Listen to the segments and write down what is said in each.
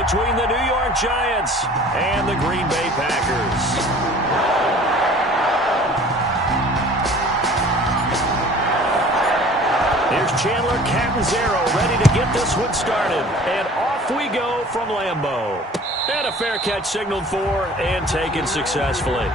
between the New York Giants and the Green Bay Packers. Here's Chandler Catanzaro ready to get this one started. And off we go from Lambeau. And a fair catch signaled for and taken successfully.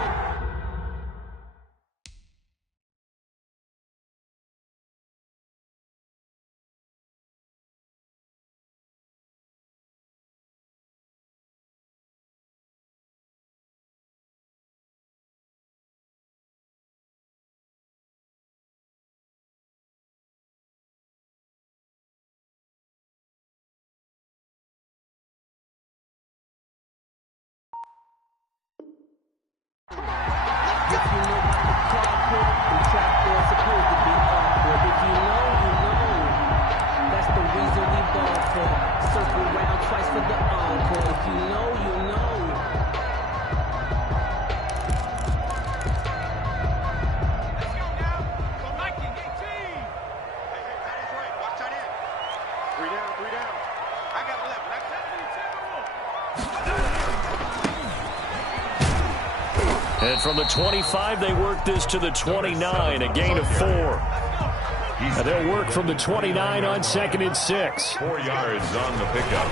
And from the 25, they work this to the 29, a gain of 4. And they'll work from the 29 on 2nd and 6. 4 yards on the pickup.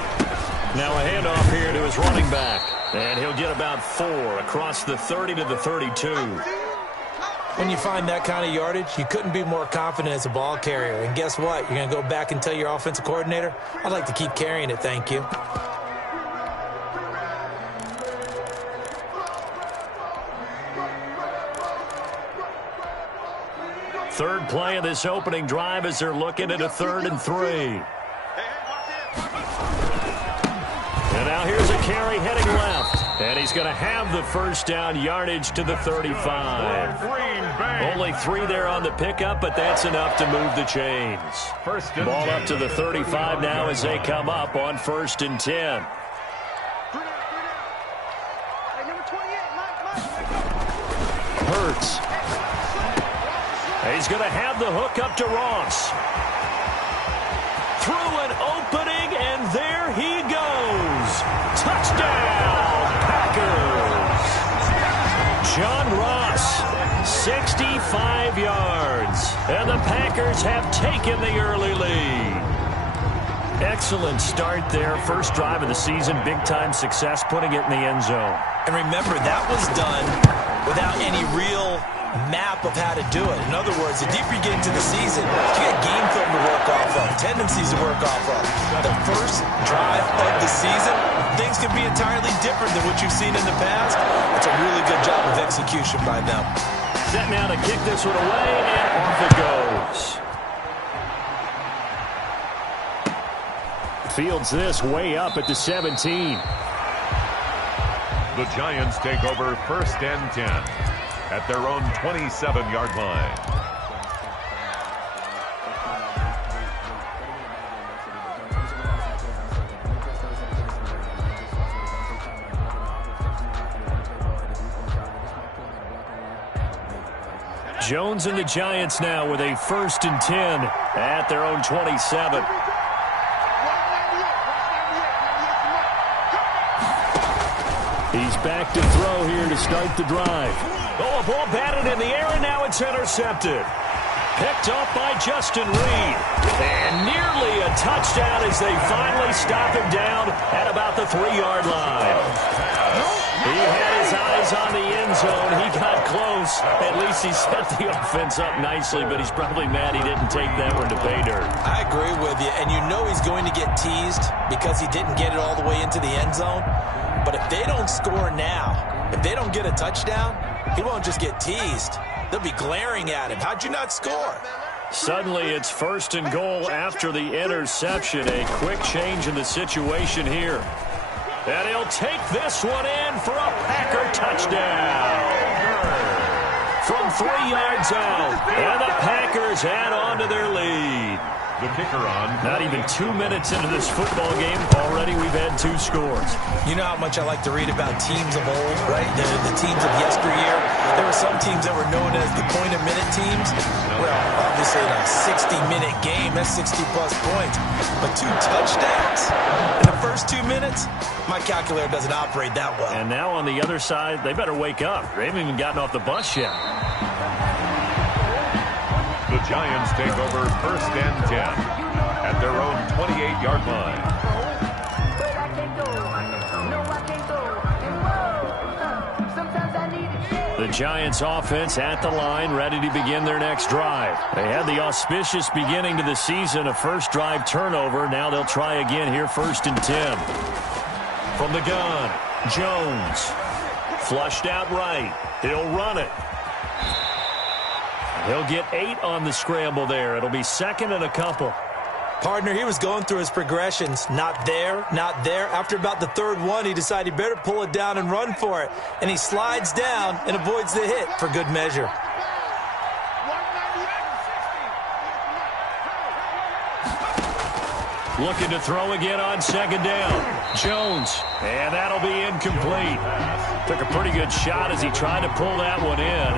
Now a handoff here to his running back. And he'll get about 4 across the 30 to the 32. When you find that kind of yardage, you couldn't be more confident as a ball carrier. And guess what? You're going to go back and tell your offensive coordinator, I'd like to keep carrying it, thank you. Third play of this opening drive as they're looking at a 3rd and 3. And now here's a carry heading left. And he's going to have the first down yardage to the 35. Only 3 there on the pickup, but that's enough to move the chains. Ball up to the 35 now as they come up on 1st and 10. Hurts. He's going to have the hook up to Ross. Through an opening, and there he goes. Touchdown, Packers. John Ross, 65 yards. And the Packers have taken the early lead. Excellent start there. First drive of the season, big-time success, putting it in the end zone. And remember, that was done without any real map of how to do it. In other words, the deeper you get into the season, you get game film to work off of, tendencies to work off of. The first drive of the season, things can be entirely different than what you've seen in the past. It's a really good job of execution by them. Set now to kick this one away, and off it goes. Fields this way up at the 17. The Giants take over 1st and 10. At their own 27-yard line. Jones and the Giants now with a 1st and 10 at their own 27. He's back to throw here to start the drive. Oh, a ball batted in the air, and now it's intercepted. Picked up by Justin Reed. And nearly a touchdown as they finally stop him down at about the 3-yard line. He had his eyes on the end zone. He got close. At least he set the offense up nicely, but he's probably mad he didn't take that one to pay dirt. I agree with you, and you know he's going to get teased because he didn't get it all the way into the end zone. But if they don't score now, if they don't get a touchdown, he won't just get teased. They'll be glaring at him. How'd you not score? Suddenly it's 1st and goal after the interception. A quick change in the situation here. And he'll take this one in for a Packer touchdown. From 3 yards out. And the Packers add on to their lead. The kicker on. Not even 2 minutes into this football game, already we've had 2 scores. You know how much I like to read about teams of old, right? The teams of yesteryear. There were some teams that were known as the point-a-minute teams. Well, obviously in a 60-minute game, that's 60-plus points. But 2 touchdowns in the first 2 minutes? My calculator doesn't operate that well. And now on the other side, they better wake up. They haven't even gotten off the bus yet. The Giants take over first and 10 at their own 28-yard line. The Giants offense at the line, ready to begin their next drive. They had the auspicious beginning to the season, a first drive turnover. Now they'll try again here, first and 10. From the gun, Jones. Flushed out right. He'll run it. He'll get 8 on the scramble there. It'll be second and a couple. Partner, he was going through his progressions. Not there, not there. After about the third one, he decided he better pull it down and run for it. And he slides down and avoids the hit for good measure. Looking to throw again on second down. Jones, and that'll be incomplete. Took a pretty good shot as he tried to pull that one in.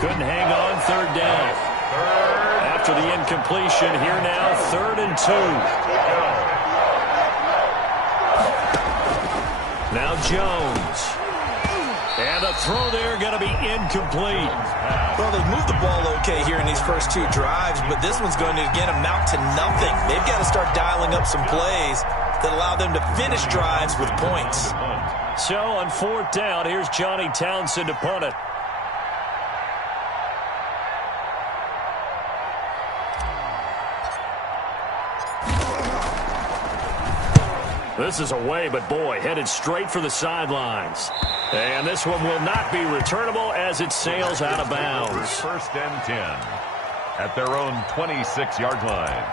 Couldn't hang on, third down. After the incompletion, here now, third and 2. Now Jones. And the throw there going to be incomplete. Well, they've moved the ball okay here in these first 2 drives, but this one's going to, again, amount to nothing. They've got to start dialing up some plays that allow them to finish drives with points. So on fourth down, here's Johnny Townsend to punt it. This is away, but boy, headed straight for the sidelines. And this one will not be returnable as it sails out of bounds. First and 10 at their own 26-yard line.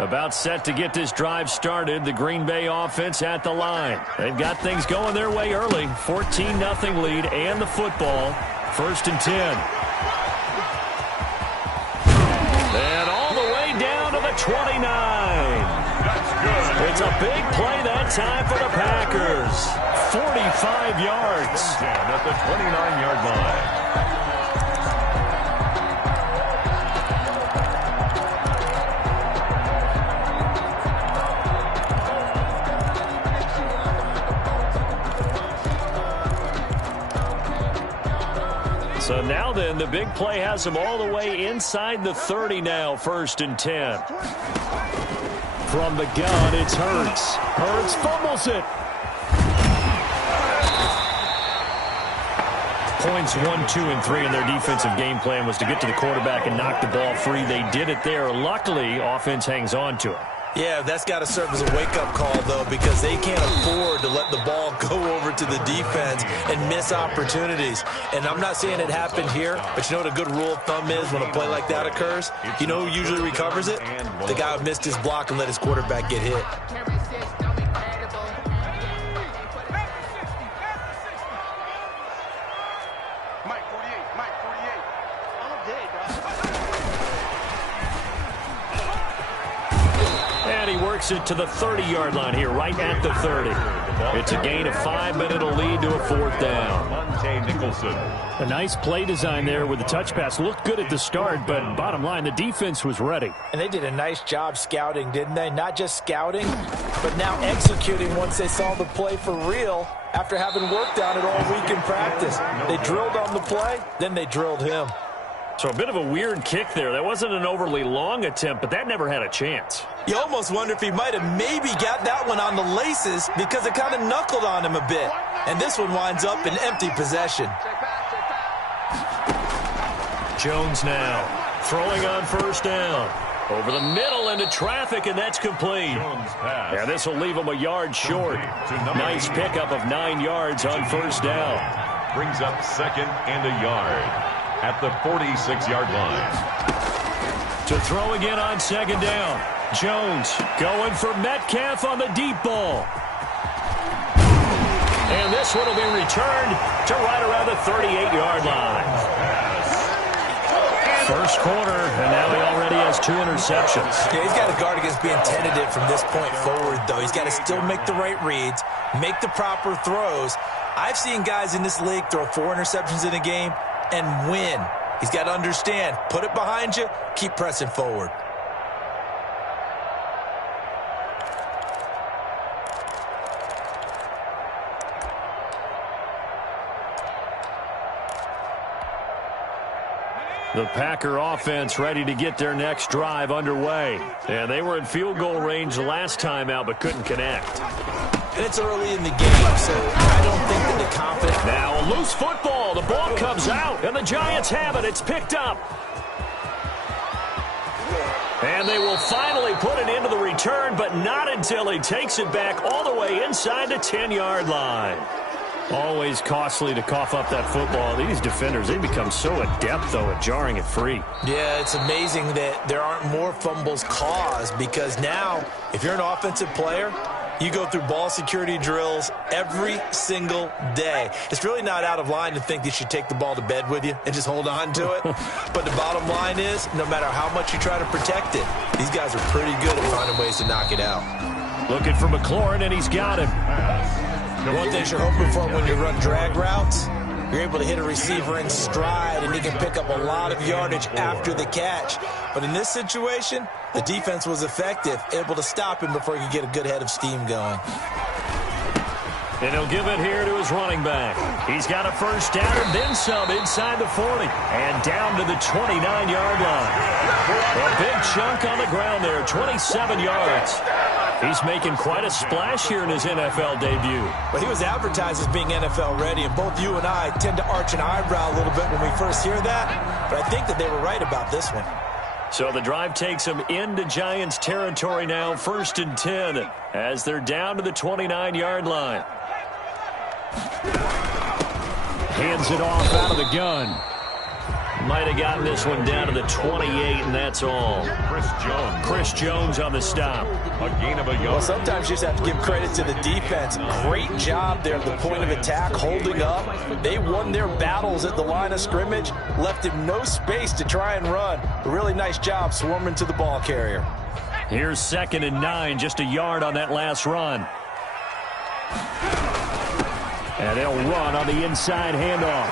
About set to get this drive started, the Green Bay offense at the line. They've got things going their way early. 14-0 lead and the football. First and 10. And all the way down to the 29. That's good. It's a big play that time for the Packers. 45 yards. 10 at the 29-yard line. So now then, the big play has them all the way inside the 30 now, first and 10. From the gun, it's Hurts. Hurts fumbles it. Points 1, 2, and 3 in their defensive game plan was to get to the quarterback and knock the ball free. They did it there. Luckily, offense hangs on to it. Yeah, that's got to serve as a wake-up call, though, because they can't afford to let the ball go over to the defense and miss opportunities. And I'm not saying it happened here, but you know what a good rule of thumb is when a play like that occurs? You know who usually recovers it? The guy who missed his block and let his quarterback get hit. And he works it to the 30-yard line here, right at the 30. It's a gain of 5, but it'll lead to a fourth down. Monte Nicholson. A nice play design there with the touch pass. Looked good at the start, but bottom line, the defense was ready. And they did a nice job scouting, didn't they? Not just scouting, but now executing once they saw the play for real after having worked on it all week in practice. They drilled on the play, then they drilled him. So a bit of a weird kick there. That wasn't an overly long attempt, but that never had a chance. You almost wonder if he might have maybe got that one on the laces because it kind of knuckled on him a bit. And this one winds up in empty possession. Jones now throwing on first down. Over the middle into traffic, and that's complete. Yeah, this will leave him a yard short. Nice pickup of 9 yards on first down. Brings up second and a yard at the 46-yard line. To throw again on second down. Jones going for Metcalf on the deep ball. And this one will be returned to right around the 38-yard line. First quarter, and now he already has 2 interceptions. Yeah, he's got to guard against being tentative from this point forward, though. He's got to still make the right reads, make the proper throws. I've seen guys in this league throw 4 interceptions in a game and win. He's got to understand, put it behind you, keep pressing forward. The Packer offense ready to get their next drive underway. And they were in field goal range last time out, but couldn't connect. And it's early in the game, so I don't think that they're confident. Now a loose football. The ball comes out, and the Giants have it. It's picked up. And they will finally put it into the return, but not until he takes it back all the way inside the 10-yard line. Always costly to cough up that football. These defenders, they become so adept, though, at jarring it free. Yeah, it's amazing that there aren't more fumbles caused, because now, if you're an offensive player, you go through ball security drills every single day. It's really not out of line to think that you should take the ball to bed with you and just hold on to it. But the bottom line is, no matter how much you try to protect it, these guys are pretty good at finding ways to knock it out. Looking for McLaurin, and he's got him. One thing you're hoping for when you run drag routes, you're able to hit a receiver in stride, and he can pick up a lot of yardage after the catch. But in this situation, the defense was effective, able to stop him before he could get a good head of steam going. And he'll give it here to his running back. He's got a first down and then some inside the 40 and down to the 29-yard line. A big chunk on the ground there, 27 yards. He's making quite a splash here in his NFL debut. Well, he was advertised as being NFL ready, and both you and I tend to arch an eyebrow a little bit when we first hear that, but I think that they were right about this one. So the drive takes them into Giants territory now, 1st and 10, as they're down to the 29-yard line. Hands it off out of the gun. Might have gotten this one down to the 28, and that's all. Chris Jones on the stop. A gain of a yard. Well, sometimes you just have to give credit to the defense. Great job there at the point of attack, holding up. They won their battles at the line of scrimmage, left him no space to try and run. A really nice job swarming to the ball carrier. Here's 2nd and 9, just a yard on that last run. And they'll run on the inside handoff.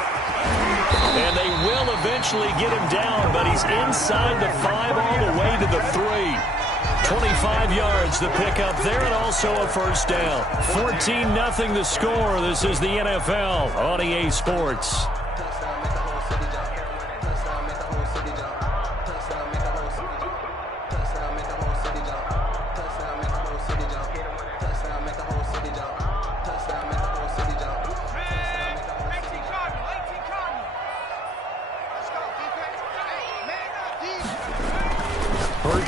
And they will eventually get him down, but he's inside the 5 all the way to the 3. 25 yards the pickup there, and also a first down. 14-0 the score. This is the NFL on EA Sports.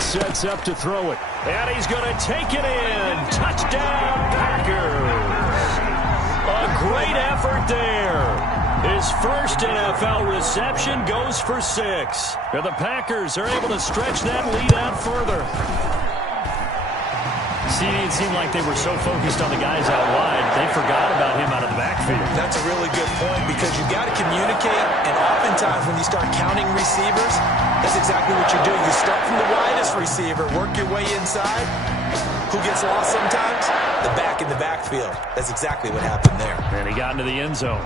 Sets up to throw it, and he's going to take it in. Touchdown, Packers. A great effort there. His first NFL reception goes for 6. And the Packers are able to stretch that lead out further. See, it seemed like they were so focused on the guys out wide, they forgot about him out of the backfield. That's a really good point, because you've got to communicate, and oftentimes when you start counting receivers, that's exactly what you're doing. You start from the widest receiver, work your way inside. Who gets lost sometimes? The back in the backfield. That's exactly what happened there. And he got into the end zone.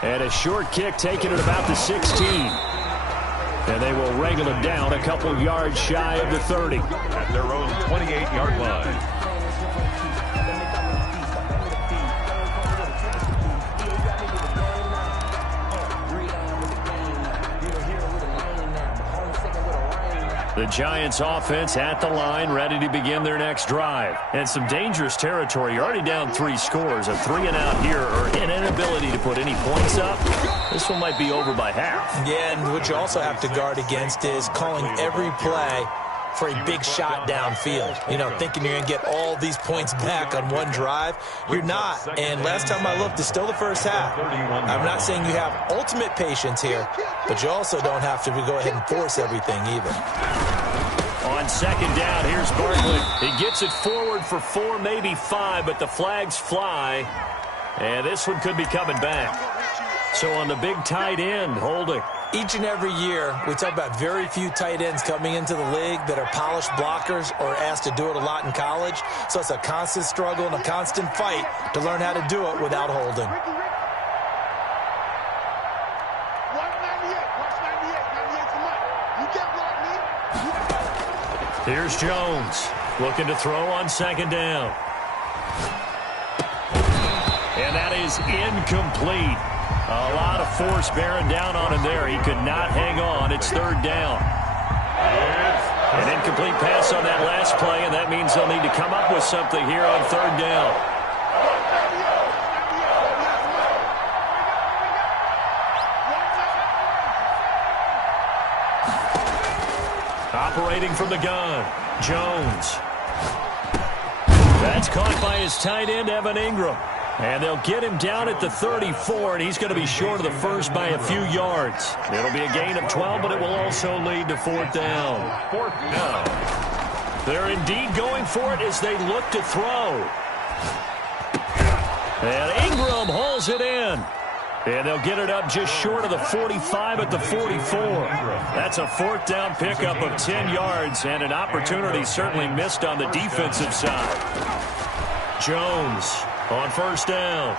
And a short kick taken at about the 16. And they will wrangle him down a couple yards shy of the 30. At their own 28-yard line. The Giants offense at the line, ready to begin their next drive. And some dangerous territory. You're already down 3 scores. A 3-and-out here, or an inability to put any points up. This one might be over by half. Yeah, and what you also have to guard against is calling every play for a big shot downfield. You know, thinking you're going to get all these points back on one drive. You're not. And last time I looked, it's still the first half. I'm not saying you have ultimate patience here, but you also don't have to go ahead and force everything either. On second down, here's Barkley. He gets it forward for 4, maybe 5, but the flags fly. And this one could be coming back. So on the big tight end, holding. Each and every year, we talk about very few tight ends coming into the league that are polished blockers or asked to do it a lot in college. So it's a constant struggle and a constant fight to learn how to do it without holding. Here's Jones looking to throw on second down. And that is incomplete. A lot of force bearing down on him there. He could not hang on. It's third down. An incomplete pass on that last play, and that means they'll need to come up with something here on third down. Operating from the gun, Jones. That's caught by his tight end, Evan Ingram. And they'll get him down at the 34, and he's going to be short of the first by a few yards. It'll be a gain of 12, but it will also lead to fourth down. Fourth down. They're indeed going for it as they look to throw. And Ingram hauls it in. And they'll get it up just short of the 45 at the 44. That's a fourth down pickup of 10 yards, and an opportunity certainly missed on the defensive side. Jones on first down.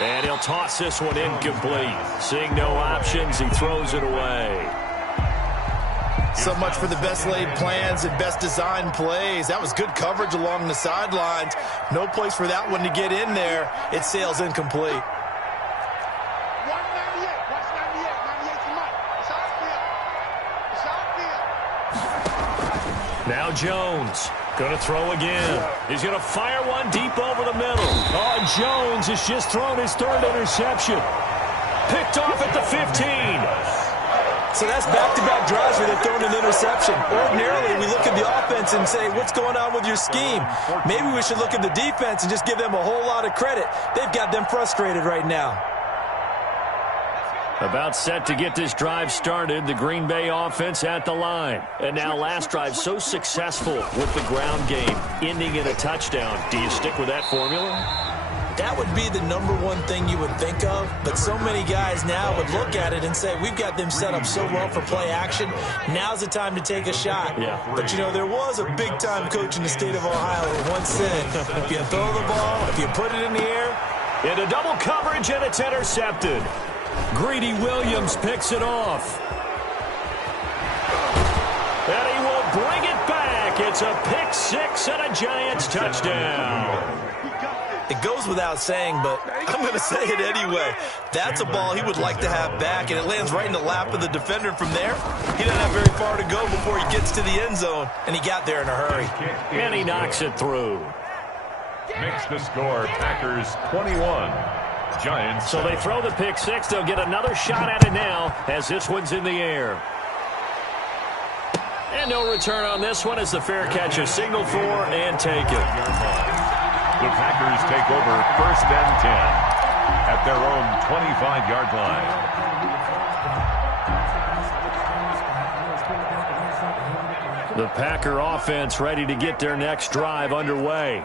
And he'll toss this one incomplete. Seeing no options, he throws it away. So much for the best laid plans and best designed plays. That was good coverage along the sidelines. No place for that one to get in there. It sails incomplete. Now Jones going to throw again. He's going to fire one deep over the middle. Oh, Jones has just thrown his third interception. Picked off at the 15. So that's back-to-back drives where they've thrown an interception. Ordinarily, we look at the offense and say, what's going on with your scheme? Maybe we should look at the defense and just give them a whole lot of credit. They've got them frustrated right now. About set to get this drive started, the Green Bay offense at the line. And now last drive so successful with the ground game, ending in a touchdown. Do you stick with that formula? That would be the number one thing you would think of, but so many guys now would look at it and say, we've got them set up so well for play action. Now's the time to take a shot. Yeah. But, you know, there was a big-time coach in the state of Ohio who once said, if you throw the ball, if you put it in the air. Into double coverage, and it's intercepted. Greedy Williams picks it off. And he will bring it back. It's a pick six and a Giants touchdown. It goes without saying, but I'm going to say it anyway. That's a ball he would like to have back, and it lands right in the lap of the defender from there. He doesn't have very far to go before he gets to the end zone, and he got there in a hurry. And he knocks it through. Makes the score Packers 21. Giants. So they throw the pick six. They'll get another shot at it now as this one's in the air. And no return on this one as the fair catch is signaled for and taken. The Packers take over first and 10 at their own 25-yard line. The Packer offense ready to get their next drive underway.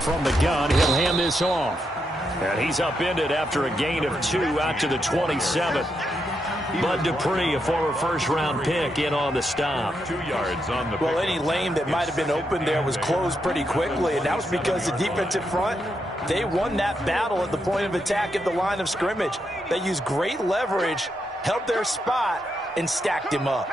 From the gun, he'll hand this off. And he's upended after a gain of 2 out to the 27. Bud Dupree, a former first-round pick, in on the stop. 2 yards on the Well, any lane that might have been open there was closed pretty quickly, and that was because the defensive front, they won that battle at the point of attack at the line of scrimmage. They used great leverage, held their spot, and stacked him up.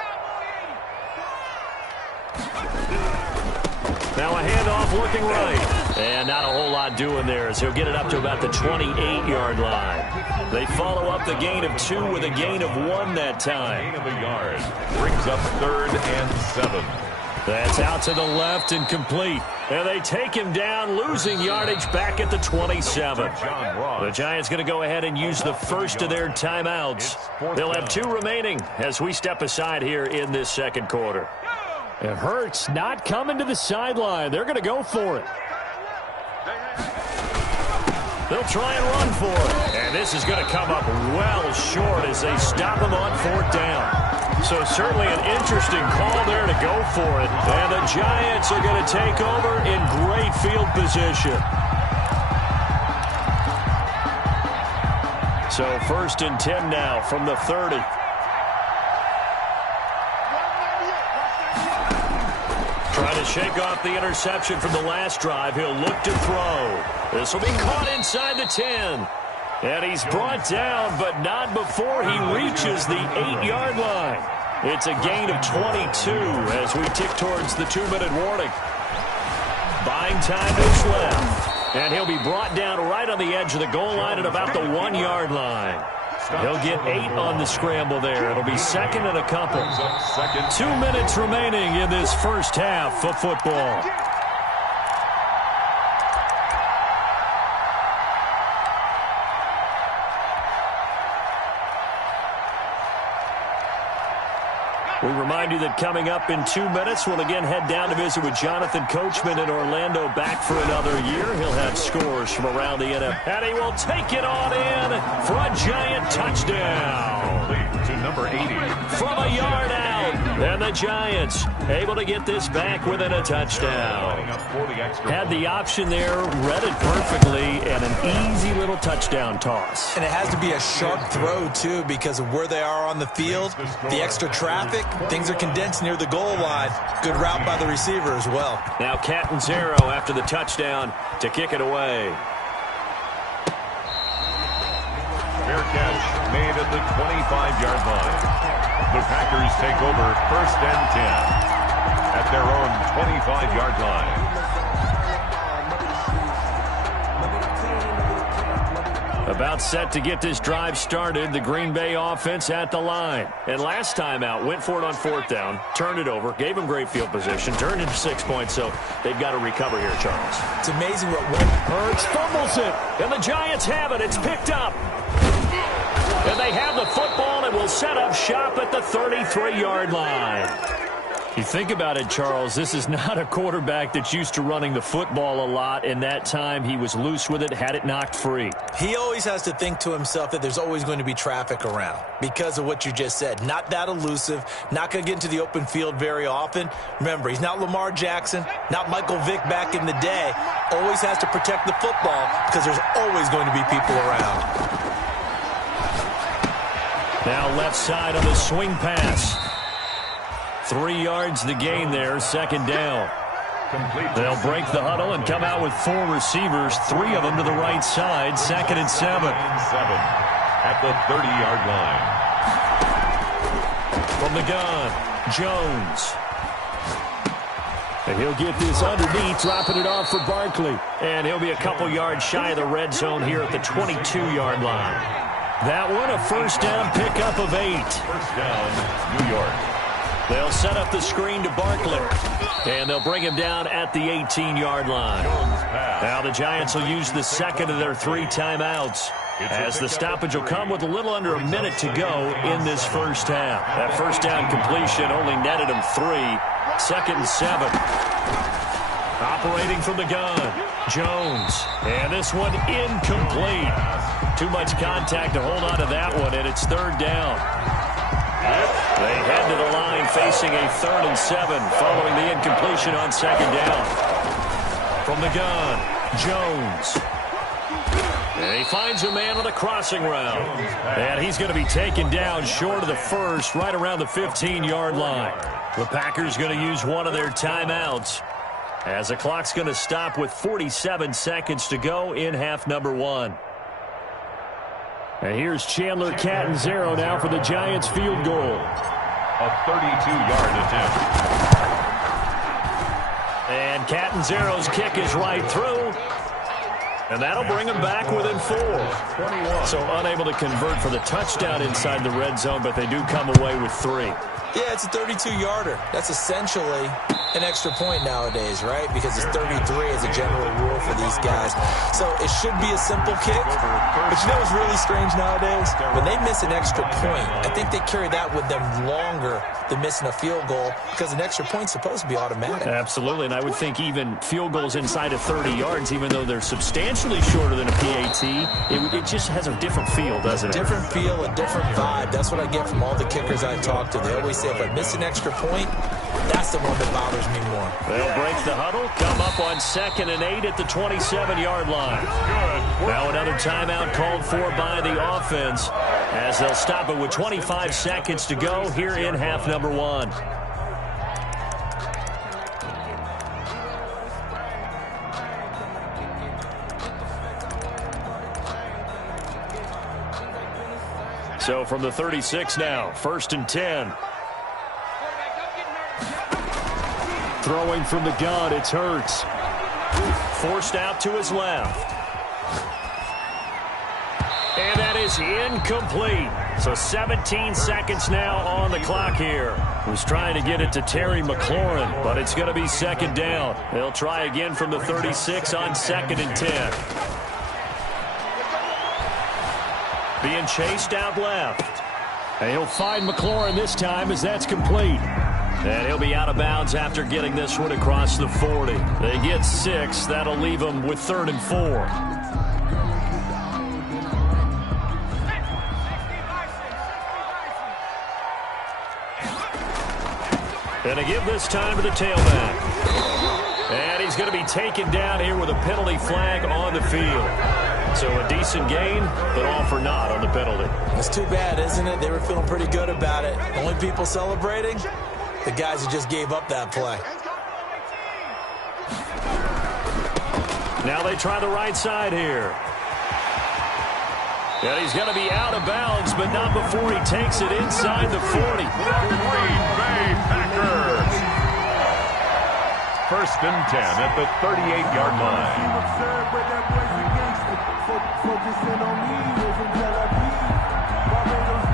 Now a handoff looking right. And not a whole lot doing there as he'll get it up to about the 28-yard line. They follow up the gain of 2 with a gain of 1 that time. Gain of a yard. Brings up third and 7. That's out to the left and complete. And they take him down, losing yardage back at the 27. The Giants going to go ahead and use the first of their timeouts. They'll have 2 remaining as we step aside here in this second quarter. It hurts not coming to the sideline. They're going to go for it. They'll try and run for it. And this is going to come up well short as they stop him on 4th down. So certainly an interesting call there to go for it. And the Giants are going to take over in great field position. So 1st and 10 now from the 30. Trying to shake off the interception from the last drive. He'll look to throw. This will be caught inside the 10. And he's brought down, but not before he reaches the 8-yard line. It's a gain of 22 as we tick towards the 2-minute warning. Buying time is left. And he'll be brought down right on the edge of the goal line at about the 1-yard line. He'll get 8 on the scramble there. It'll be 2nd and a couple. 2 minutes remaining in this first half of football. We remind you that coming up in 2 minutes, we'll again head down to visit with Jonathan Coachman in Orlando, back for another year. He'll have scores from around the NFL. And he will take it on in for a Giant touchdown. To number 80. From a yard out. And the Giants able to get this back within a touchdown. Had the option there, read it perfectly, and an easy little touchdown toss. And it has to be a sharp throw, too, because of where they are on the field, the extra traffic. Things are condensed near the goal line. Good route by the receiver as well. Now Catanzaro after the touchdown to kick it away. Fair catch made at the 25-yard line. The Packers take over 1st and 10 at their own 25-yard line. About set to get this drive started, the Green Bay offense at the line. And last time out, went for it on 4th down, turned it over, gave them great field position, turned it to 6 points, so they've got to recover here, Charles. It's amazing what one... Hurts fumbles it, and the Giants have it. It's picked up. And they have the football and will set up shop at the 33-yard line. You think about it, Charles, this is not a quarterback that's used to running the football a lot, and that time he was loose with it, had it knocked free. He always has to think to himself that there's always going to be traffic around because of what you just said. Not that elusive, not going to get into the open field very often. Remember, he's not Lamar Jackson, not Michael Vick back in the day. Always has to protect the football because there's always going to be people around. Now left side on the swing pass. 3 yards the gain there, 2nd down. They'll break the huddle and come out with 4 receivers, 3 of them to the right side, 2nd and 7. At the 30-yard line. From the gun, Jones. And he'll get this underneath, dropping it off for Barkley. And he'll be a couple yards shy of the red zone here at the 22-yard line. That one, a 1st down pickup of 8. 1st down, New York. They'll set up the screen to Barkley. And they'll bring him down at the 18-yard line. Now the Giants will use the 2nd of their 3 timeouts, as the stoppage will come with a little under a minute to go in this first half. That 1st down completion only netted him 3. 2nd and 7. Operating from the gun, Jones. And this one incomplete. Too much contact to hold on to that one, and it's 3rd down. They head to the line facing a 3rd and 7 following the incompletion on 2nd down. From the gun, Jones. And he finds a man on a crossing route. And he's going to be taken down short of the 1st, right around the 15-yard line. The Packers going to use one of their timeouts, as the clock's going to stop with 47 seconds to go in half number 1. And here's Chandler Catanzaro now for the Giants field goal. A 32-yard attempt. And Catanzaro's kick is right through. And that'll bring him back within 4. So unable to convert for the touchdown inside the red zone, but they do come away with 3. Yeah, it's a 32-yarder. That's essentially an extra point nowadays, right? Because it's 33 as a general rule for these guys. So it should be a simple kick. But you know what's really strange nowadays? When they miss an extra point, I think they carry that with them longer than missing a field goal because an extra point's supposed to be automatic. Absolutely, and I would think even field goals inside of 30 yards, even though they're substantially shorter than a PAT, it just has a different feel, doesn't it? Different feel, a different vibe. That's what I get from all the kickers I talk to. They always say if I miss an extra point, that's the one that bothers me more. They'll break the huddle, come up on 2nd and 8 at the 27-yard line. Now another timeout called for by the offense as they'll stop it with 25 seconds to go here in half number 1. So from the 36 now, 1st and 10. Throwing from the gun, it's Hurts. Forced out to his left. And that is incomplete. So 17 seconds now on the clock here. Was trying to get it to Terry McLaurin, but it's going to be 2nd down. They'll try again from the 36 on 2nd and 10. Being chased out left. And he'll find McLaurin this time as that's complete. And he'll be out of bounds after getting this one across the 40. They get 6. That'll leave them with 3rd and 4. And a give this time to the tailback. And he's going to be taken down here with a penalty flag on the field. So a decent gain, but all for naught on the penalty. It's too bad, isn't it? They were feeling pretty good about it. Only people celebrating? The guys who just gave up that play. Now they try the right side here. And he's going to be out of bounds, but not before he takes it inside the 40. Green Bay Packers. 1st and 10 at the 38-yard line.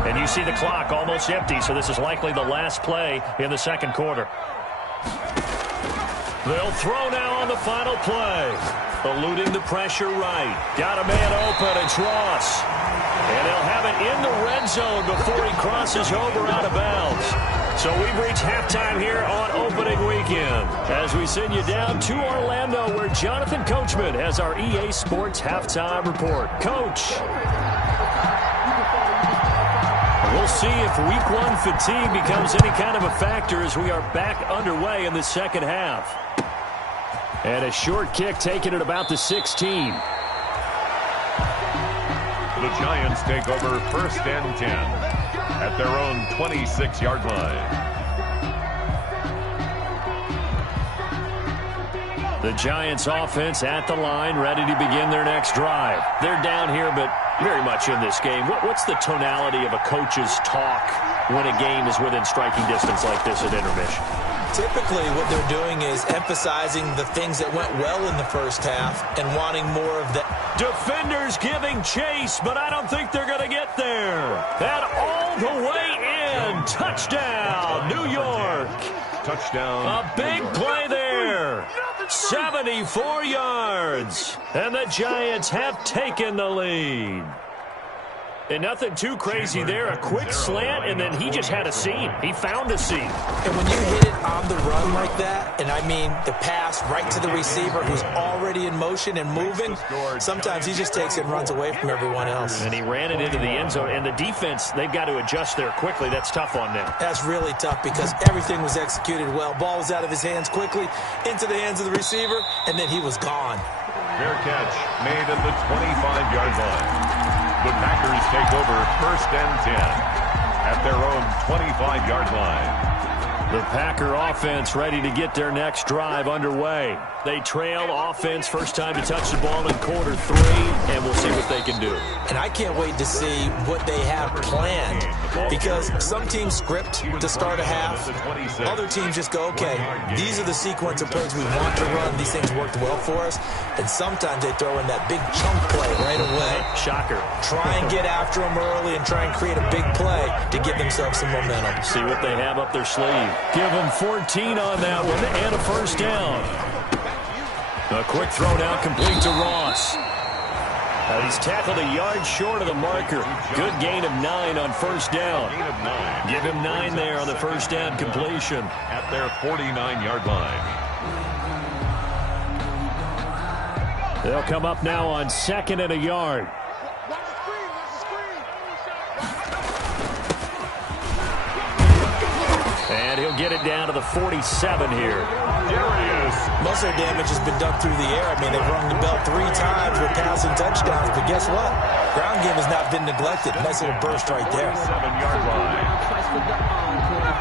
And you see the clock almost empty, so this is likely the last play in the 2nd quarter. They'll throw now on the final play. Eluding the pressure right. Got a man open, it's Ross. And they'll have it in the red zone before he crosses over out of bounds. So we've reached halftime here on opening weekend as we send you down to Orlando where Jonathan Coachman has our EA Sports halftime report. Coach. We'll see if week 1 fatigue becomes any kind of a factor as we are back underway in the 2nd half. And a short kick taken at about the 16. The Giants take over 1st and 10 at their own 26-yard line. The Giants offense at the line, ready to begin their next drive. They're down here, but very much in this game. What's the tonality of a coach's talk when a game is within striking distance like this at intermission? Typically, what they're doing is emphasizing the things that went well in the 1st half and wanting more of that. Defenders giving chase, but I don't think they're going to get there. And all the way in. Touchdown, New York. Touchdown. A big play there. 74 yards. And the Giants have taken the lead. And nothing too crazy there. A quick slant, and then he just had a seam. He found a seam. And when you hit it on the run like that, and I mean the pass right to the receiver who's already in motion and moving, sometimes he just takes it and runs away from everyone else. And he ran it into the end zone. And the defense, they've got to adjust there quickly. That's tough on them. That's really tough because everything was executed well. Ball was out of his hands quickly, into the hands of the receiver, and then he was gone. Fair catch made at the 25-yard line. The Packers take over 1st and 10 at their own 25-yard line. The Packer offense ready to get their next drive underway. They trail offense first time to touch the ball in quarter 3, and we'll see what they can do. And I can't wait to see what they have planned because some teams script to start a half. Other teams just go, okay, these are the sequence of plays we want to run. These things worked well for us. And sometimes they throw in that big chunk play right away. Shocker. Try and get after them early and try and create a big play to give themselves some momentum. See what they have up their sleeve. Give him 14 on that one and a first down. A quick throw now complete to Ross. He's tackled a yard short of the marker. Good gain of 9 on first down. Give him 9 there on the first down completion. At their 49-yard line. They'll come up now on 2nd and a yard. And he'll get it down to the 47 here. There he is. Most of their damage has been done through the air. I mean, they've rung the bell 3 times with passing touchdowns. But guess what? Ground game has not been neglected. Nice little burst right there. 7-yard line.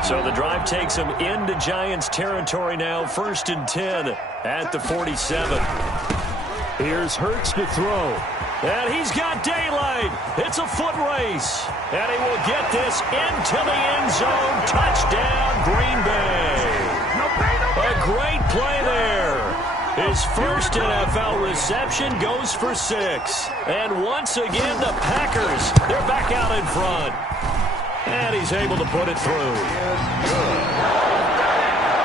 So the drive takes them into Giants territory now. 1st and 10 at the 47. Here's Hurts to throw. And he's got daylight. It's a foot race. And he will get this into the end zone. Touchdown, Green Bay. A great play there. His first NFL reception goes for 6. And once again, the Packers, they're back out in front. And he's able to put it through.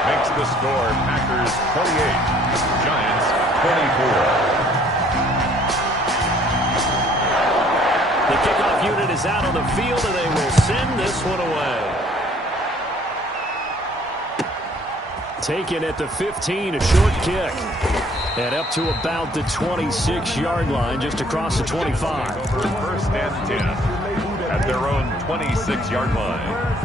Makes the score Packers 28, Giants 24. The kickoff unit is out on the field, and they will send this one away. Taken at the 15, a short kick. And up to about the 26-yard line, just across the 25. 1st and 10 at their own 26-yard line.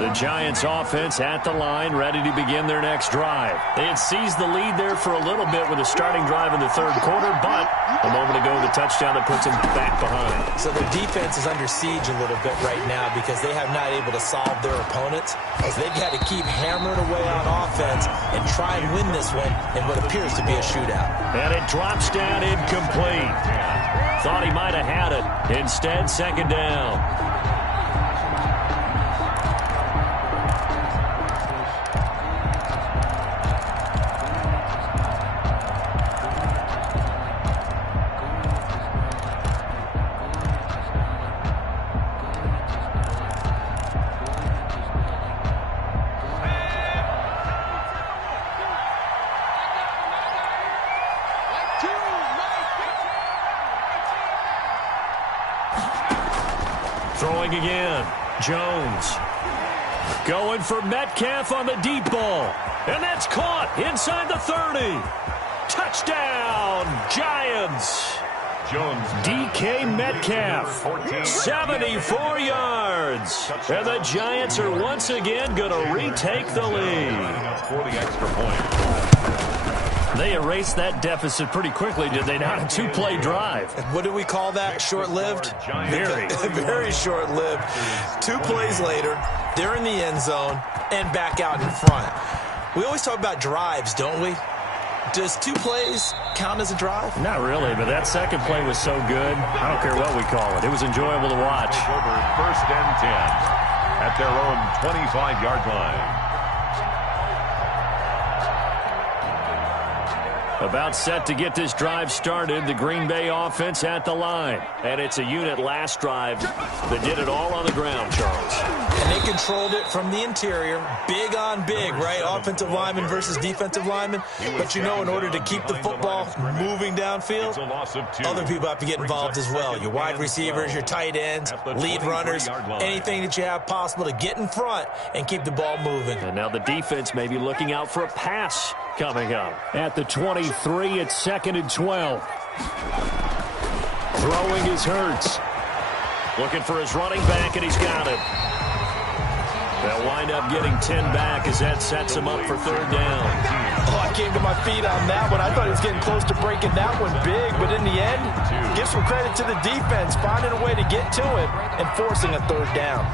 The Giants offense at the line, ready to begin their next drive. They had seized the lead there for a little bit with a starting drive in the 3rd quarter, but a moment ago the touchdown that puts them back behind. So their defense is under siege a little bit right now because they have not able to solve their opponents, as they've got to keep hammering away on offense and try and win this one in what appears to be a shootout. And it drops down incomplete. Thought he might have had it. Instead, 2nd down. Throwing again. Jones. Going for Metcalf on the deep ball. And that's caught inside the 30. Touchdown, Giants. Jones. DK Metcalf. 74 yards. And the Giants are once again going to retake the lead. For the extra point. They erased that deficit pretty quickly, did they not? A 2-play drive. What do we call that? Short-lived? Very. Very short-lived. 2 plays later, they're in the end zone and back out in front. We always talk about drives, don't we? Does 2 plays count as a drive? Not really, but that second play was so good. I don't care what we call it. It was enjoyable to watch. Over 1st and 10 at their own 25-yard line. About set to get this drive started, the Green Bay offense at the line. And it's a unit last drive that did it all on the ground, Charles. And they controlled it from the interior. Big on big, right? Offensive lineman versus defensive lineman. But you know, in order to keep the football moving downfield, other people have to get involved as well. Your wide receivers, your tight ends, lead runners, anything that you have possible to get in front and keep the ball moving. And now the defense may be looking out for a pass coming up. At the 23, it's 2nd and 12. Throwing is Hurts. Looking for his running back, and he's got it. They'll wind up getting 10 back as that sets him up for 3rd down. Oh, I came to my feet on that one. I thought he was getting close to breaking that one big, but in the end, give some credit to the defense, finding a way to get to it and forcing a 3rd down.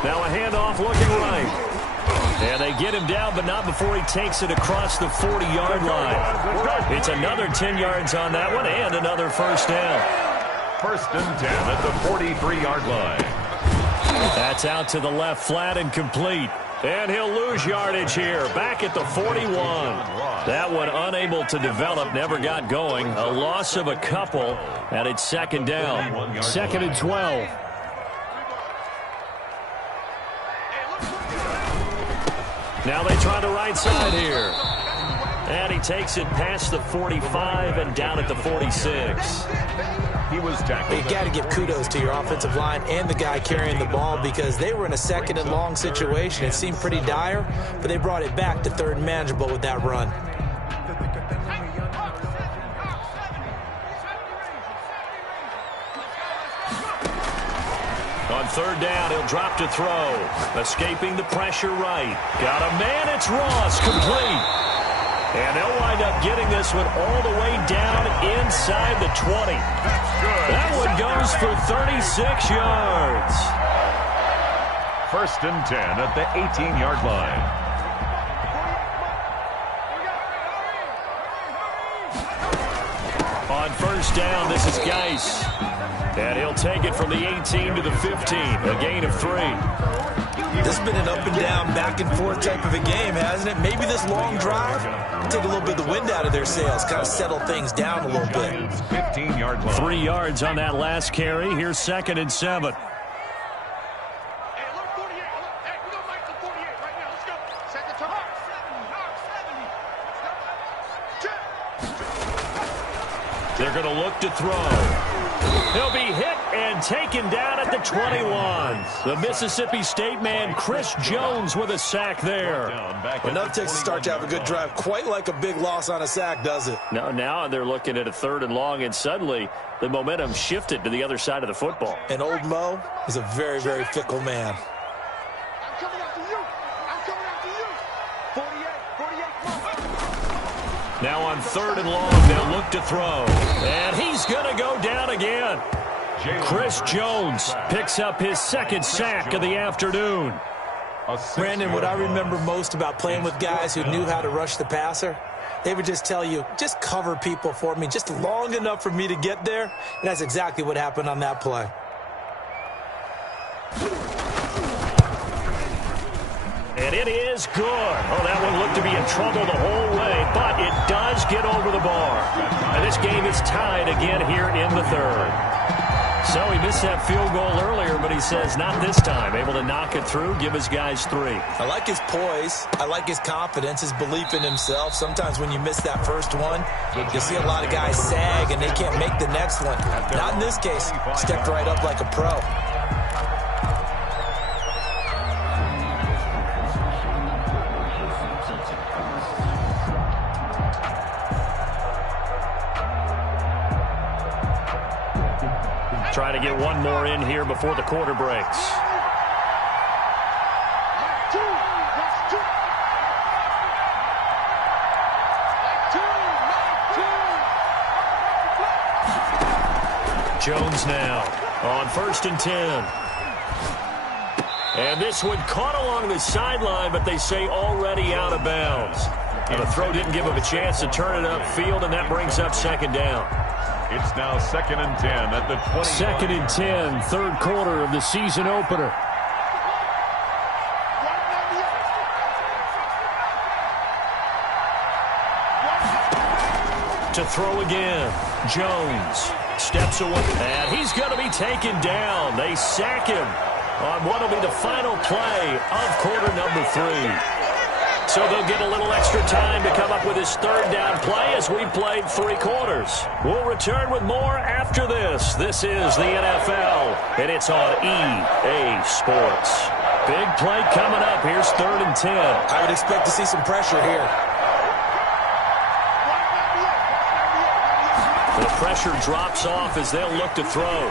Now a handoff looking right. And they get him down, but not before he takes it across the 40-yard line. It's another 10 yards on that one and another first down. 1st and 10 at the 43-yard line. That's out to the left, flat and complete. And he'll lose yardage here, back at the 41. That one unable to develop, never got going. A loss of a couple, and it's second down. 2nd and 12. Now they try the right side here. And he takes it past the 45 and down at the 46. He was tackled. You got to give kudos to your offensive line and the guy carrying the ball because they were in a 2nd and long situation. It seemed pretty dire, but they brought it back to 3rd and manageable with that run. On 3rd down, he'll drop to throw. Escaping the pressure right. Got a man, it's Ross, complete. And they'll wind up getting this one all the way down inside the 20. That one goes for 36 yards. 1st and 10 at the 18-yard line. On 1st down, this is Geis. And he'll take it from the 18 to the 15, a gain of 3. This has been an up and down, back and forth type of a game, hasn't it? Maybe this long drive take a little bit of the wind out of their sails, kind of settle things down a little bit. 15-yard line. 3 yards on that last carry. Here's 2nd and 7. They're going to look to throw. He'll be hit and taken down at the 21. The Mississippi State man, Chris Jones, with a sack there. Enough takes to start to have a good drive. Quite like a big loss on a sack, does it? Now they're looking at a 3rd and long, and suddenly the momentum shifted to the other side of the football. And old Mo is a very, very fickle man. I'm coming after you. I'm coming after you. 48. Now on 3rd and long, they'll look to throw. And he's going to go down again. Chris Jones picks up his 2nd sack of the afternoon. Brandon, what I remember most about playing with guys who knew how to rush the passer, they would just tell you, just cover people for me, just long enough for me to get there. And that's exactly what happened on that play. And it is good. Oh, that one looked to be in trouble the whole way, but it does get over the bar. And this game is tied again here in the 3rd. So he missed that field goal earlier, but he says not this time. Able to knock it through, give his guys 3. I like his poise. I like his confidence, his belief in himself. Sometimes when you miss that first one, you'll see a lot of guys sag and they can't make the next one. Not in this case. Stepped right up like a pro. Try to get one more in here before the quarter breaks. Jones now on 1st and 10. And this one caught along the sideline, but they say already out of bounds. And the throw didn't give him a chance to turn it upfield, and that brings up 2nd down. It's now 2nd and 10 at the 20. 2nd and 10, 3rd quarter of the season opener. To throw again, Jones steps away, and he's going to be taken down. They sack him on what will be the final play of quarter number 3. So they'll get a little extra time to come up with his 3rd down play as we played 3 quarters. We'll return with more after this. This is the NFL, and it's on EA Sports. Big play coming up. Here's 3rd and 10. I would expect to see some pressure here. The pressure drops off as they'll look to throw.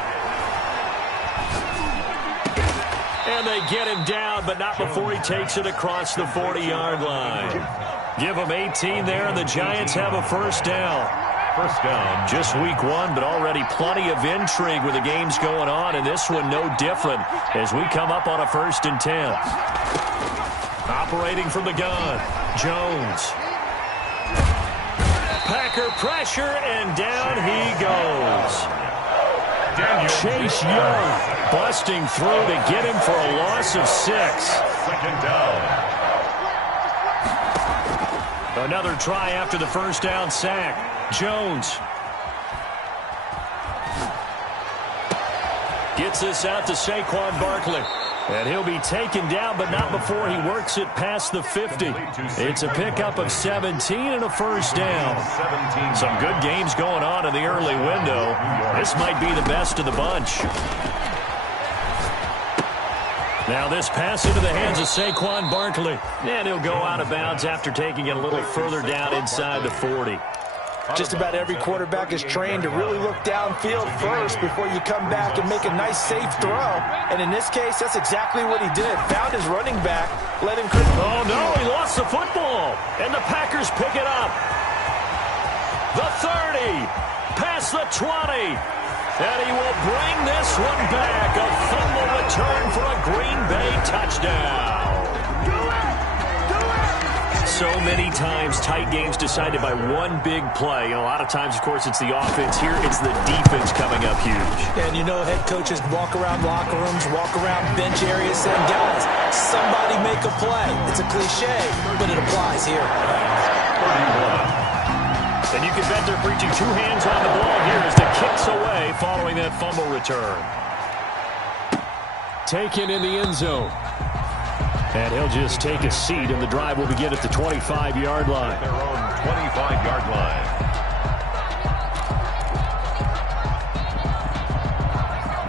And they get him down, but not before he takes it across the 40-yard line. Give him 18 there, and the Giants have a 1st down. 1st down. Just week 1, but already plenty of intrigue with the games going on, and this one no different as we come up on a 1st and 10. Operating from the gun, Jones. Packer pressure, and down he goes. Chase Young busting through to get him for a loss of 6. Second down. Another try after the first down sack. Jones gets this out to Saquon Barkley. And he'll be taken down, but not before he works it past the 50. It's a pickup of 17 and a first down. Some good games going on in the early window. This might be the best of the bunch. Now this pass into the hands of Saquon Barkley. And he'll go out of bounds after taking it a little further down inside the 40. Just about every quarterback is trained to really look downfield first before you come back and make a nice, safe throw. And in this case, that's exactly what he did. Found his running back, let him... Oh, no, he lost the football. And the Packers pick it up. The 30, past the 20. And he will bring this one back. A fumble return for a Green Bay touchdown. So many times tight games decided by one big play. And a lot of times, of course, it's the offense. Here, it's the defense coming up huge. And you know head coaches walk around locker rooms, walk around bench areas saying, guys, somebody make a play. It's a cliche, but it applies here. 31. And you can bet they're preaching two hands on the ball here as the kick's away following that fumble return. Taken in the end zone. And he'll just take a seat, and the drive will begin at the 25-yard line. Their own 25-yard line.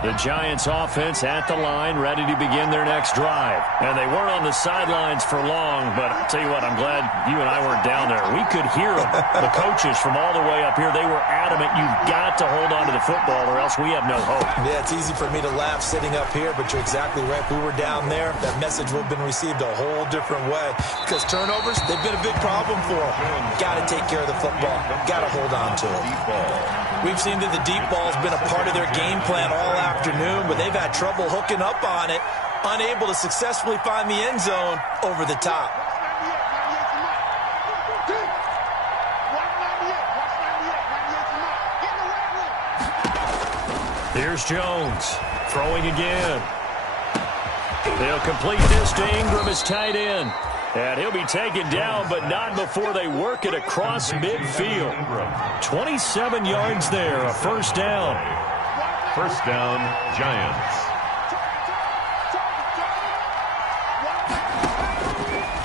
The Giants offense at the line, ready to begin their next drive. And they weren't on the sidelines for long, but I'll tell you what, I'm glad you and I weren't down there. We could hear them, the coaches from all the way up here. They were adamant, you've got to hold on to the football or else we have no hope. Yeah, it's easy for me to laugh sitting up here, but you're exactly right. If we were down there, that message would have been received a whole different way. Because turnovers, they've been a big problem for them. Got to take care of the football. Got to hold on to it. We've seen that the deep ball's been a part of their game plan all afternoon, but they've had trouble hooking up on it, unable to successfully find the end zone over the top. Here's Jones throwing again. They'll complete this to Ingram as tight end. And he'll be taken down, but not before they work it across midfield. 27 yards there, a first down. First down, Giants.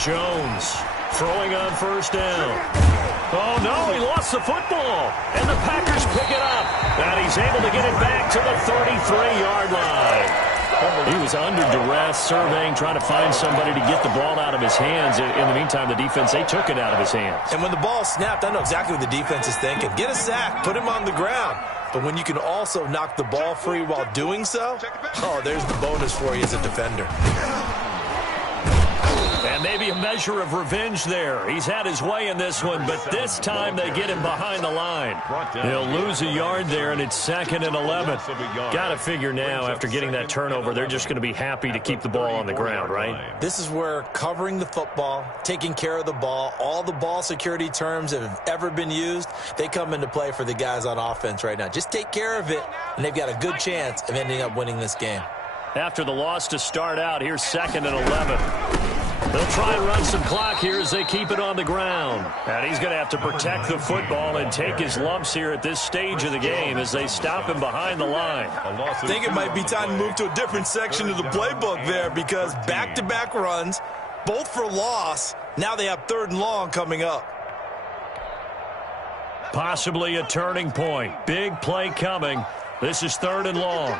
Jones throwing on first down. Oh, no, he lost the football. And the Packers pick it up. And he's able to get it back to the 33-yard line. He was under duress, surveying, trying to find somebody to get the ball out of his hands. In the meantime, the defense, they took it out of his hands. And when the ball snapped, I know exactly what the defense is thinking. Get a sack, put him on the ground. But when you can also knock the ball free while doing so, oh, there's the bonus for you as a defender. And maybe a measure of revenge there. He's had his way in this one, but this time they get him behind the line. He'll lose a yard there, and it's 2nd and 11. Got to figure now, after getting that turnover, they're just going to be happy to keep the ball on the ground, right? This is where covering the football, taking care of the ball, all the ball security terms that have ever been used, they come into play for the guys on offense right now. Just take care of it, and they've got a good chance of ending up winning this game. After the loss to start out, here's 2nd and 11. They'll try and run some clock here as they keep it on the ground. And he's going to have to protect the football and take his lumps here at this stage of the game as they stop him behind the line. I think it might be time to move to a different section of the playbook there because back-to-back runs, both for loss. Now they have 3rd and long coming up. Possibly a turning point. Big play coming. This is 3rd and long.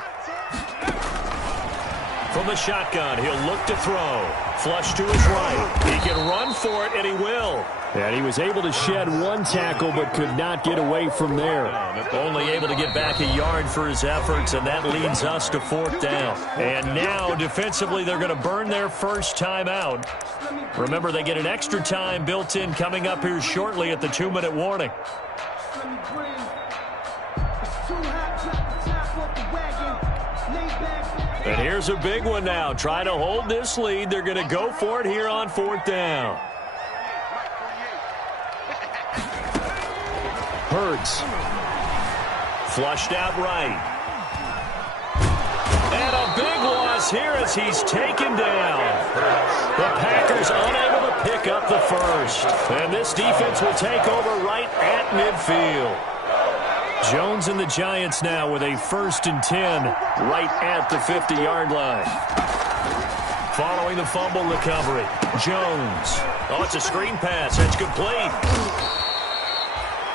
From the shotgun, he'll look to throw. Flush to his right. He can run for it, and he will. And he was able to shed one tackle, but could not get away from there. Only able to get back a yard for his efforts, and that leads us to 4th down. And now, defensively, they're going to burn their first time out. Remember, they get an extra time built in coming up here shortly at the 2-minute warning. And here's a big one now. Trying to hold this lead. They're going to go for it here on 4th down. Hurts. Flushed out right. And a big loss here as he's taken down. The Packers unable to pick up the first. And this defense will take over right at midfield. Jones and the Giants now with a 1st and 10 right at the 50-yard line. Following the fumble recovery, Jones. Oh, it's a screen pass. That's complete.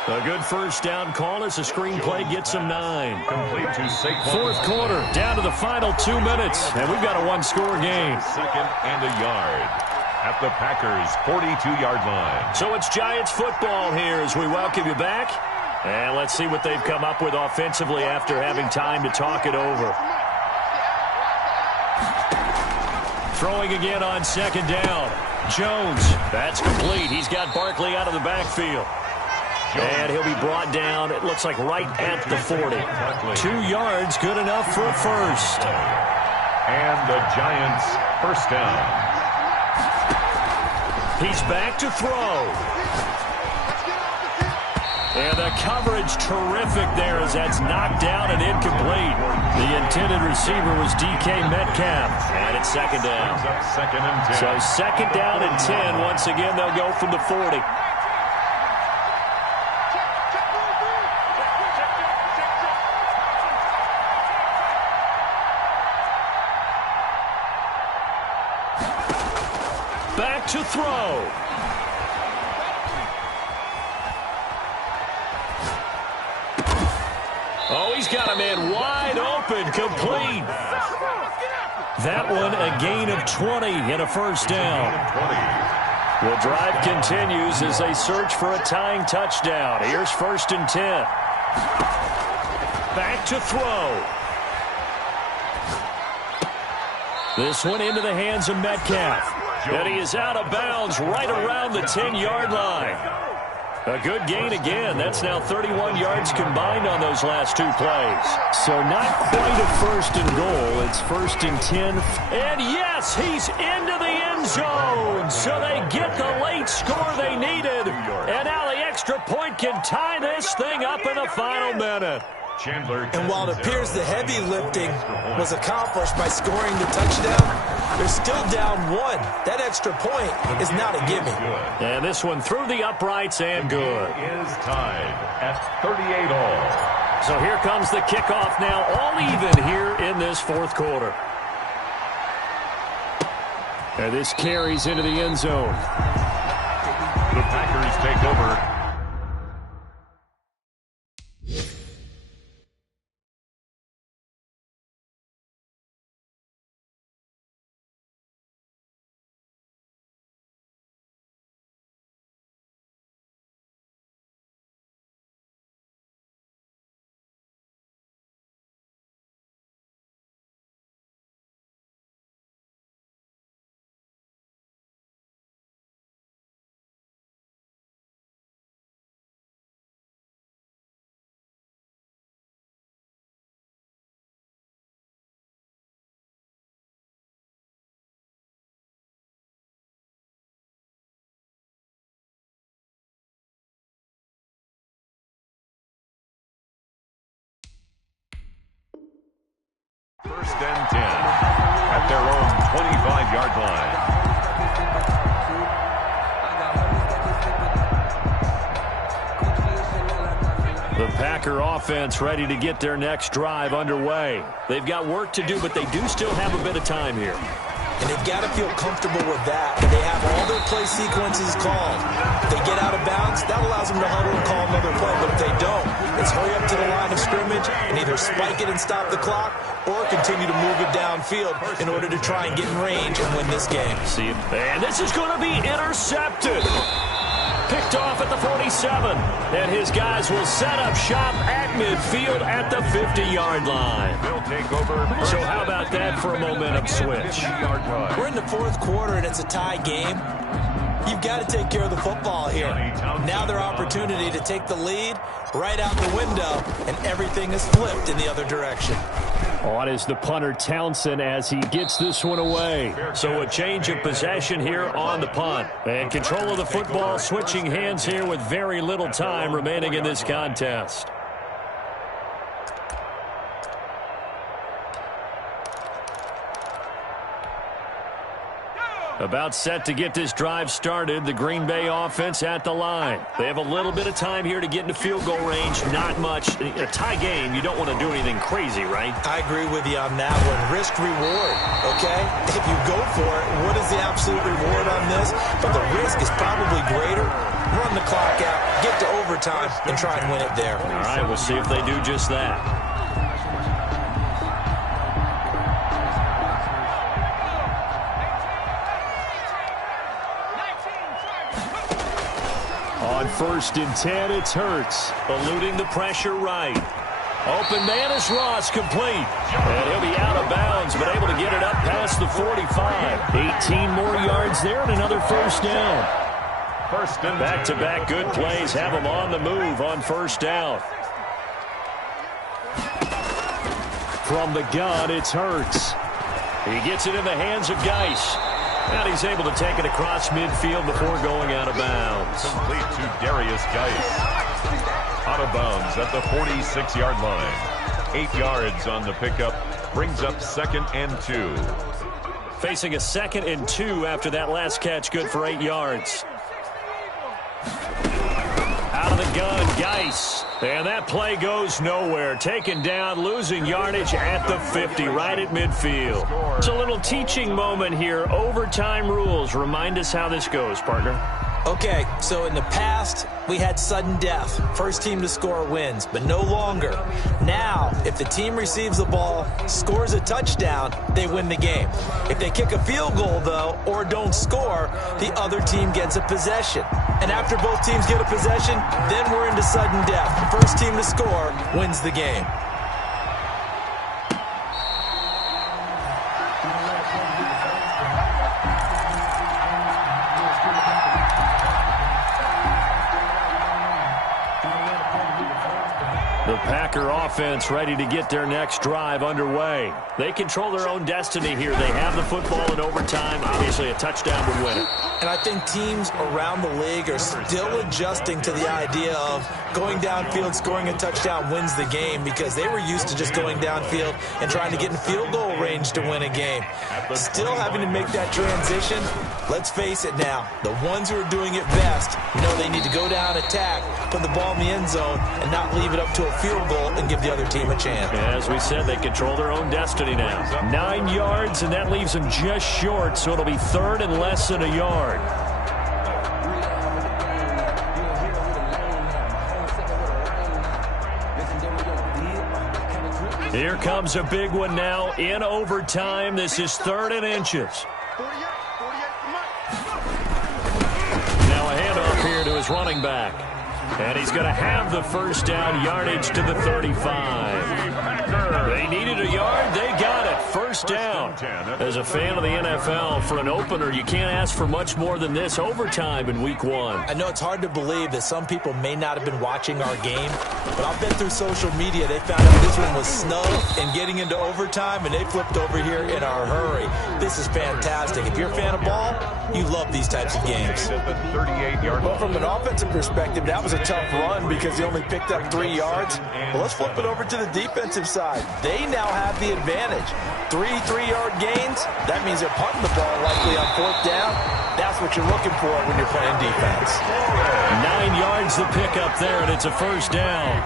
A good first down call as the screenplay gets him 9. Complete to Saquon. 4th quarter, down to the final 2 minutes, and we've got a 1-score game. 2nd and a yard at the Packers' 42-yard line. So it's Giants football here as we welcome you back. And let's see what they've come up with offensively after having time to talk it over. Throwing again on 2nd down. Jones, that's complete. He's got Barkley out of the backfield. And he'll be brought down, it looks like right at the 40. 2 yards, good enough for a first. And the Giants' first down. He's back to throw. And the coverage terrific there as that's knocked down and incomplete. The intended receiver was DK Metcalf. And it's 2nd down. 2nd and 10. So 2nd down and 10. Once again, they'll go from the 40. Back to throw. Oh, he's got a man wide open, complete. That one a gain of 20 and a first down. The drive continues as they search for a tying touchdown. Here's 1st and 10. Back to throw. This one into the hands of Metcalf. And he is out of bounds right around the 10-yard line. A good gain again. That's now 31 yards combined on those last 2 plays. So not quite a 1st and goal. It's 1st and 10. And yes, he's into the end zone. So they get the late score they needed. And now the extra point can tie this thing up in the final minute. And while it appears the heavy lifting was accomplished by scoring the touchdown, they're still down 1. That extra point is not a gimme. And this one through the uprights and good. Is tied at 38 all. So here comes the kickoff now, all even here in this 4th quarter. And this carries into the end zone. The Packers take over. First and 10 at their own 25-yard line. The Packer offense ready to get their next drive underway. They've got work to do, but they do still have a bit of time here. And they've got to feel comfortable with that. They have all their play sequences called. If they get out of bounds, that allows them to huddle and call another play. But if they don't, it's hurry up to the line of scrimmage and either spike it and stop the clock or continue to move it downfield in order to try and get in range and win this game. See, and this is going to be intercepted. Picked off at the 47. And his guys will set up shop at midfield at the 50-yard line. They'll take over. So how about that for a momentum switch? We're in the 4th quarter and it's a tie game. You've got to take care of the football here. Now their opportunity to take the lead right out the window, and everything is flipped in the other direction. On is the punter Townsend as he gets this one away. So a change of possession here on the punt. And control of the football switching hands here with very little time remaining in this contest. About set to get this drive started. The Green Bay offense at the line. They have a little bit of time here to get into field goal range. Not much. In a tie game, you don't want to do anything crazy, right? I agree with you on that one. Risk reward, okay? If you go for it, what is the absolute reward on this? But the risk is probably greater. Run the clock out, get to overtime, and try and win it there. All right, we'll see if they do just that. On 1st and 10, it's Hurts, eluding the pressure right. Open man is Ross, complete. And he'll be out of bounds, but able to get it up past the 45. 18 more yards there and another first down. Back-to-back good plays have them on the move on first down. From the gun, it's Hurts. He gets it in the hands of Geis. And he's able to take it across midfield before going out of bounds. Complete to Darius Geis. Out of bounds at the 46-yard line. 8 yards on the pickup. Brings up 2nd and 2. Facing a 2nd and 2 after that last catch. Good for 8 yards. Out of the gun, Geis. And that play goes nowhere. Taken down, losing yardage at the 50, right at midfield. It's a little teaching moment here. Overtime rules. Remind us how this goes, partner. Okay, so in the past, we had sudden death. First team to score wins, but no longer. Now, if the team receives the ball, scores a touchdown, they win the game. If they kick a field goal, though, or don't score, the other team gets a possession. And after both teams get a possession, then we're into sudden death. The first team to score wins the game. The Packer offense ready to get their next drive underway. They control their own destiny here. They have the football in overtime. Obviously, a touchdown would win it. And I think teams around the league are still adjusting to the idea of going downfield, scoring a touchdown wins the game, because they were used to just going downfield and trying to get in field goal range to win a game. Still having to make that transition. Let's face it now, the ones who are doing it best know they need to go down, attack, put the ball in the end zone, and not leave it up to a field goal and give the other team a chance. As we said, they control their own destiny now. 9 yards, and that leaves them just short, so it'll be 3rd and less than a yard. Here comes a big one now in overtime. This is 3rd and inches. Now a handoff here to his running back. And he's going to have the first down, yardage to the 35. They needed a yard. They got it. First down. As a fan of the NFL, for an opener, you can't ask for much more than this. Overtime in week 1. I know it's hard to believe that some people may not have been watching our game, but I've been through social media. They found out this one was snug and getting into overtime, and they flipped over here in a hurry. This is fantastic. If you're a fan of ball, you love these types of games. Well, from an offensive perspective, that was a tough run because he only picked up 3 yards. Well, let's flip it over to the defensive side. They now have the advantage. 3 3-yard gains, that means they're punting the ball likely on 4th down. That's what you're looking for when you're playing defense. 9 yards the pickup there, and it's a first down.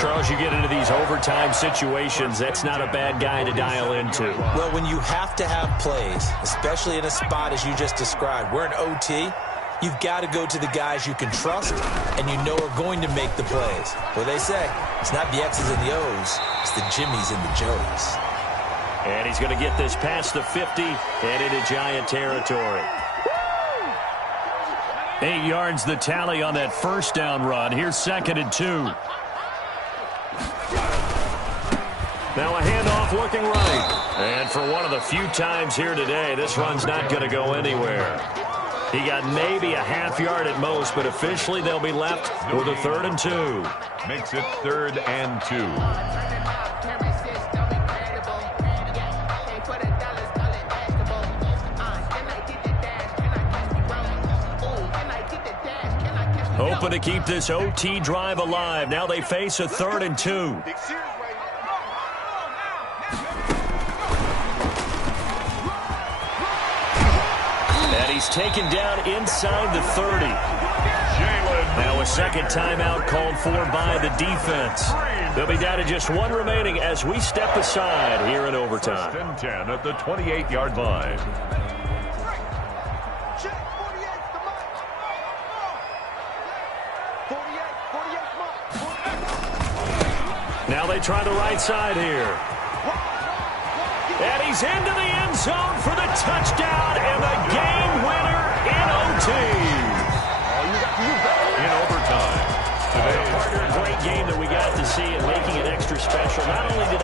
Charles, you get into these overtime situations, that's not a bad guy to dial into. Well, when you have to have plays, especially in a spot as you just described, we're in OT, you've got to go to the guys you can trust and you know are going to make the plays. What they say, it's not the X's and the O's, it's the Jimmies and the Joes. And he's going to get this past the 50 and into Giant territory. 8 yards the tally on that first down run. Here's 2nd and 2. Now a handoff looking right. And for one of the few times here today, this run's not going to go anywhere. He got maybe a half yard at most, but officially they'll be left with a 3rd and 2. Makes it 3rd and 2. Hoping to keep this OT drive alive. Now they face a 3rd and 2. he's taken down inside the 30. Now a second timeout called for by the defense. They'll be down to just one remaining as we step aside here in overtime. First and 10 at the 28-yard line. Now they try the right side here. And he's into the end zone for the touchdown and the game winner in OT. In overtime. A great game that we got to see and making it extra special. Not only did